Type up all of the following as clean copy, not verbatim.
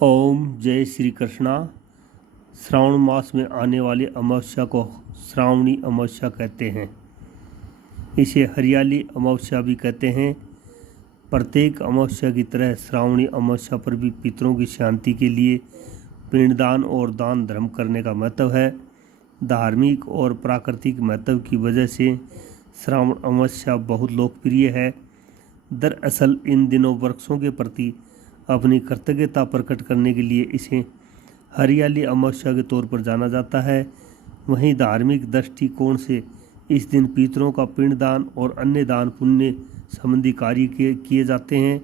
ओम जय श्री कृष्णा। श्रावण मास में आने वाली अमावस्या को श्रावणी अमावस्या कहते हैं। इसे हरियाली अमावस्या भी कहते हैं। प्रत्येक अमावस्या की तरह श्रावणी अमावस्या पर भी पितरों की शांति के लिए पिंडदान और दान धर्म करने का महत्व है। धार्मिक और प्राकृतिक महत्व की वजह से श्रावण अमावस्या बहुत लोकप्रिय है। दरअसल इन दिनों वृक्षों के प्रति अपनी कृतज्ञता प्रकट करने के लिए इसे हरियाली अमावस्या के तौर पर जाना जाता है। वहीं धार्मिक दृष्टिकोण से इस दिन पितरों का पिंडदान और अन्य दान पुण्य संबंधी कार्य किए जाते हैं।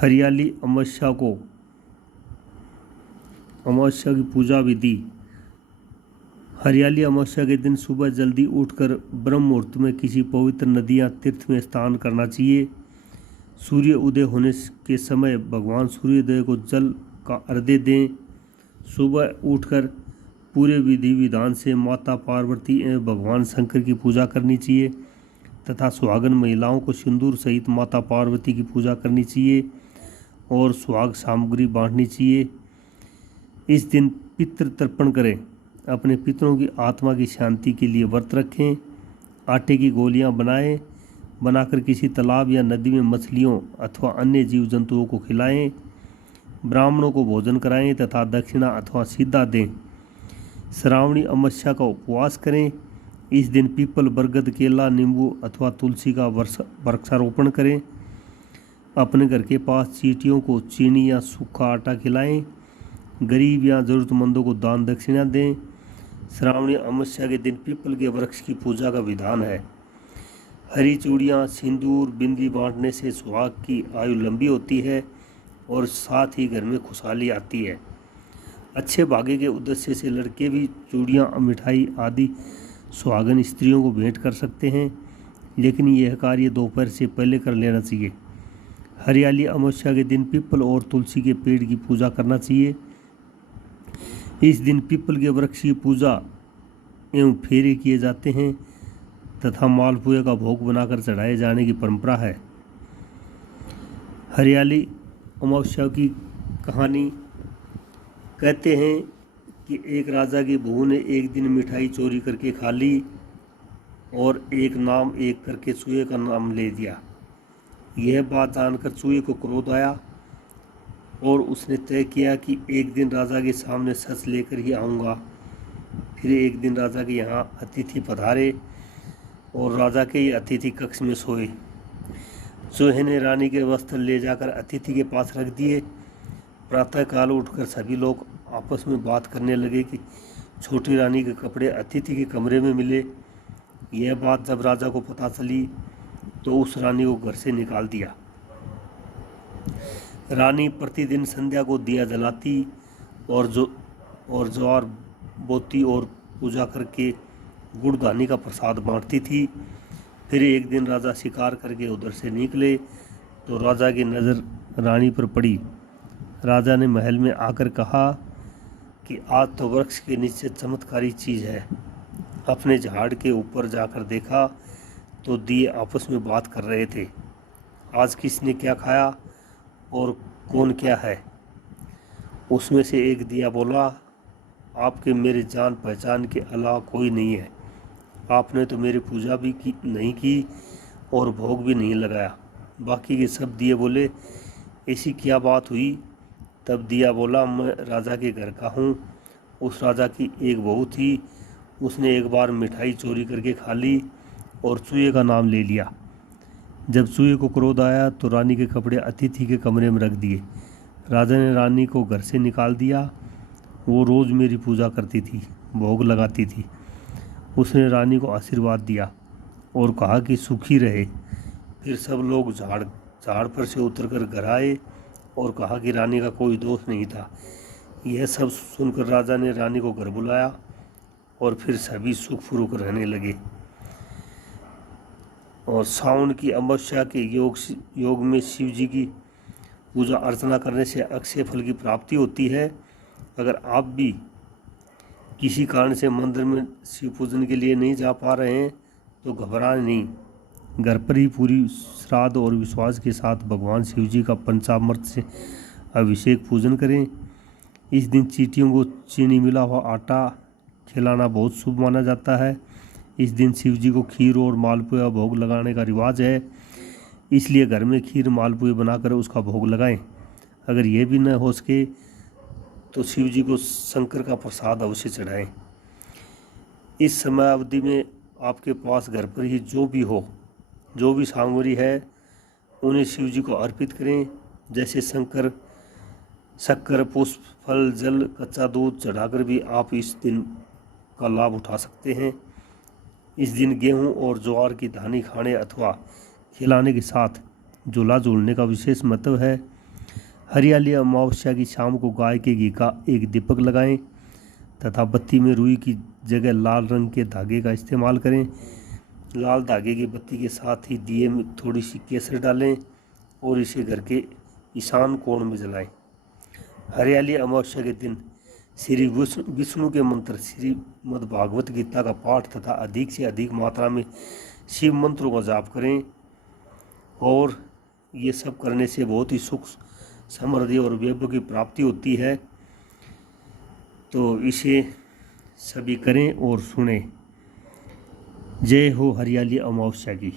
हरियाली अमावस्या की पूजा विधि। हरियाली अमावस्या के दिन सुबह जल्दी उठकर ब्रह्म मुहूर्त में किसी पवित्र नदी या तीर्थ में स्नान करना चाहिए। सूर्य उदय होने के समय भगवान सूर्योदय को जल का अर्घ्य दें। सुबह उठकर पूरे विधि विधान से माता पार्वती एवं भगवान शंकर की पूजा करनी चाहिए तथा सुहागन महिलाओं को सिंदूर सहित माता पार्वती की पूजा करनी चाहिए और सुहाग सामग्री बांटनी चाहिए। इस दिन पितृ तर्पण करें। अपने पितरों की आत्मा की शांति के लिए व्रत रखें। आटे की गोलियां बनाकर किसी तालाब या नदी में मछलियों अथवा अन्य जीव जंतुओं को खिलाएं। ब्राह्मणों को भोजन कराएं तथा दक्षिणा अथवा सीधा दें। श्रावणी अमावस्या का उपवास करें। इस दिन पीपल, बरगद, केला, नींबू अथवा तुलसी का वृक्षारोपण करें। अपने घर के पास चींटियों को चीनी या सूखा आटा खिलाएं। गरीब या ज़रूरतमंदों को दान दक्षिणा दें। श्रावणी अमावस्या के दिन पीपल के वृक्ष की पूजा का विधान है। हरी चूड़ियाँ, सिंदूर, बिंदी बांटने से सुहाग की आयु लंबी होती है और साथ ही घर में खुशहाली आती है। अच्छे भाग्य के उद्देश्य से लड़के भी चूड़ियाँ, मिठाई आदि सुहागन स्त्रियों को भेंट कर सकते हैं, लेकिन यह कार्य दोपहर से पहले कर लेना चाहिए। हरियाली अमावस्या के दिन पीपल और तुलसी के पेड़ की पूजा करना चाहिए। इस दिन पीपल के वृक्ष की पूजा एवं फेरे किए जाते हैं तथा मालपुए का भोग बनाकर चढ़ाए जाने की परंपरा है। हरियाली अमावस्या की कहानी। कहते हैं कि एक राजा की बहू ने एक दिन मिठाई चोरी करके खा ली और एक करके चूहे का नाम ले दिया। यह बात जानकर चूहे को क्रोध आया और उसने तय किया कि एक दिन राजा के सामने सच लेकर ही आऊँगा। फिर एक दिन राजा के यहाँ अतिथि पधारे और राजा के ही अतिथि कक्ष में सोए। चूहे ने रानी के वस्त्र ले जाकर अतिथि के पास रख दिए। प्रातःकाल उठकर सभी लोग आपस में बात करने लगे कि छोटी रानी के कपड़े अतिथि के कमरे में मिले। यह बात जब राजा को पता चली तो उस रानी को घर से निकाल दिया। रानी प्रतिदिन संध्या को दिया जलाती और ज्वार बोती और पूजा करके गुड़दानी का प्रसाद बांटती थी। फिर एक दिन राजा शिकार करके उधर से निकले तो राजा की नज़र रानी पर पड़ी। राजा ने महल में आकर कहा कि आज तो वृक्ष के नीचे चमत्कारी चीज़ है। अपने झाड़ के ऊपर जाकर देखा तो दिए आपस में बात कर रहे थे। आज किसने क्या खाया और कौन क्या है। उसमें से एक दिया बोला, आपके मेरे जान पहचान के अलावा कोई नहीं है। आपने तो मेरी पूजा भी नहीं की और भोग भी नहीं लगाया। बाकी के सब दिए बोले, ऐसी क्या बात हुई। तब दिया बोला, मैं राजा के घर का हूँ। उस राजा की एक बहू थी, उसने एक बार मिठाई चोरी करके खा ली और चूहे का नाम ले लिया। जब चूहे को क्रोध आया तो रानी के कपड़े अतिथि के कमरे में रख दिए। राजा ने रानी को घर से निकाल दिया। वो रोज़ मेरी पूजा करती थी, भोग लगाती थी। उसने रानी को आशीर्वाद दिया और कहा कि सुखी रहे। फिर सब लोग झाड़ पर से उतरकर घर आए और कहा कि रानी का कोई दोष नहीं था। यह सब सुनकर राजा ने रानी को घर बुलाया और फिर सभी सुखपूर्वक रहने लगे। और सावन की अमावस्या के योग में शिव जी की पूजा अर्चना करने से अक्षय फल की प्राप्ति होती है। अगर आप भी किसी कारण से मंदिर में शिव पूजन के लिए नहीं जा पा रहे हैं तो घबराएं नहीं। घर पर ही पूरी श्राद्ध और विश्वास के साथ भगवान शिव जी का पंचामृत से अभिषेक पूजन करें। इस दिन चींटियों को चीनी मिला हुआ आटा खिलाना बहुत शुभ माना जाता है। इस दिन शिव जी को खीर और मालपुआ भोग लगाने का रिवाज है, इसलिए घर में खीर मालपुए बनाकर उसका भोग लगाएं। अगर ये भी न हो सके तो शिव जी को शंकर का प्रसाद अवश्य चढ़ाएं। इस समय अवधि में आपके पास घर पर ही जो भी सामग्री है उन्हें शिव जी को अर्पित करें। जैसे शक्कर, पुष्प, फल, जल, कच्चा दूध चढ़ाकर भी आप इस दिन का लाभ उठा सकते हैं। इस दिन गेहूं और ज्वार की धानी खाने अथवा खिलाने के साथ झूला झूलने का विशेष महत्व है। हरियाली अमावस्या की शाम को गाय के घी का एक दीपक लगाएं तथा बत्ती में रुई की जगह लाल रंग के धागे का इस्तेमाल करें। लाल धागे की बत्ती के साथ ही दिए में थोड़ी सी केसर डालें और इसे घर के ईशान कोण में जलाएं। हरियाली अमावस्या के दिन श्री विष्णु के मंत्र श्रीमद् भागवत गीता का पाठ तथा अधिक से अधिक मात्रा में शिव मंत्रों का जाप करें। और ये सब करने से बहुत ही सुख, समृद्धि और वैभव की प्राप्ति होती है। तो इसे सभी करें और सुने। जय हो हरियाली अमावस्या की।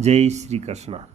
जय श्री कृष्णा।